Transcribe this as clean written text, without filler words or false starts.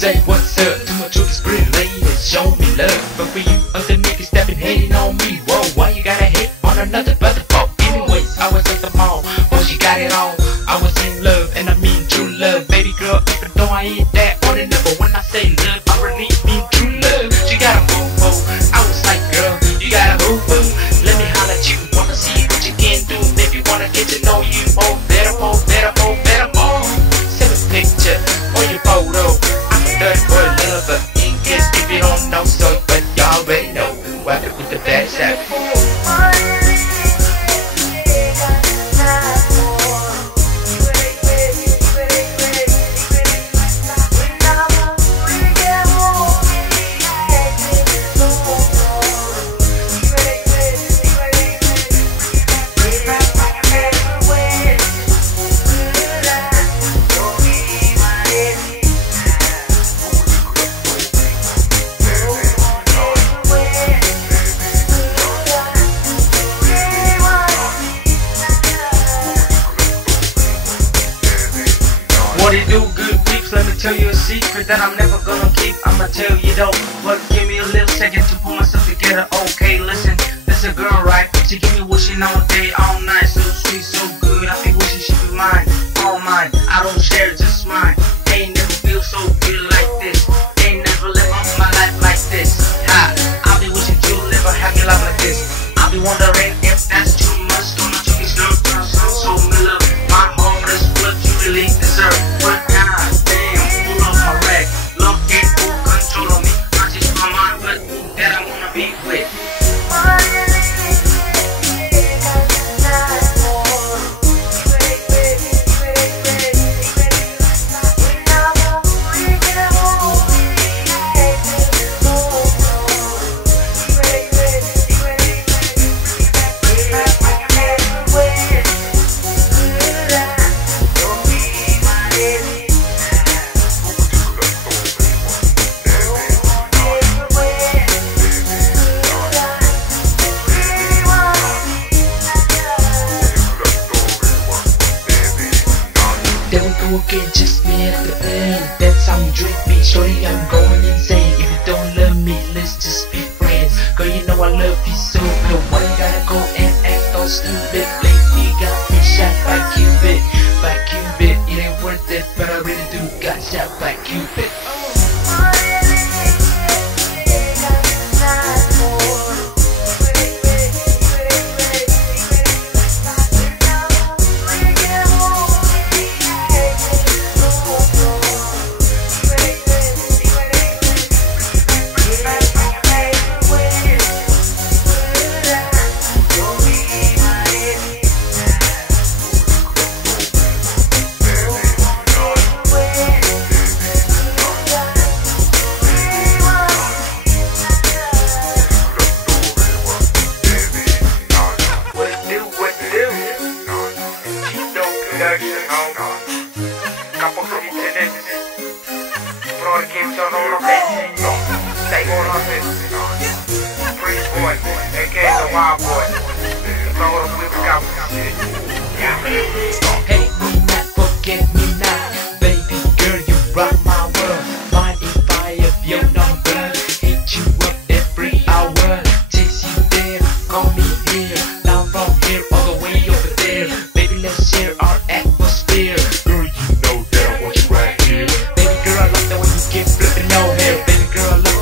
say what's up to my Chuukese pretty ladies, show me love. But for you other niggas stepping hating on me, whoa, why you gotta hate on another brother? Oh, anyways, I was at the mall, boy, she got it on. I was in love, and I mean true love. Baby girl, even though I ain't that ordinary, but when I say love, I really mean true love. She got a boo-boo, I was like, girl, you got a boo-boo. Let me holler at you, wanna see what you can do. Maybe wanna get to know you more, better, more, better, more, better, more. Send a picture or your photo. I'm a dirty boy lover, in case if you don't know so, but y'all already know Wabbit with the bad side. What it do, good peeps? Let me tell you a secret that I'm never gonna keep. I'ma tell you though, but give me a little second to pull myself together. Okay, listen, this a girl, right? She give me wishing all day, all night. So sweet, so good, I be wishing she be mine, all mine. I don't share, just mine. Ain't never feel so good like this. Ain't never live up my life like this. Ha, I'll be wishing to live a happy life like this. I'll be wondering if that's too much. Don't you be slow, so me love. My heart is what you really deserve. But god damn, full of my wreck. Love ain't full control of me. Not just my mind, but that I wanna be with. There we go again, just me at the end. That's how you treat me, shorty, I'm going insane. If you don't love me, let's just be friends. Girl, you know I love you so good. Why you gotta go and act all stupid? Lately got me shot by Cupid. By Cupid, it ain't worth it, but I really do got shot by Cupid. Couple of lieutenants, bro, the game's on all of it. Stay on it. Pretty boy, aka the wild boy. It's all the whip got shit. Hey, me not, forget me not. Baby girl, you rock my world. Mind if I have your number? Hit you up every hour. Chase you there, call me here. Now from here all the way over there. Baby, let's share our atmosphere. Girl, you know that I want you right here. Baby girl, I love the way you keep flipping your hair. Baby girl, I love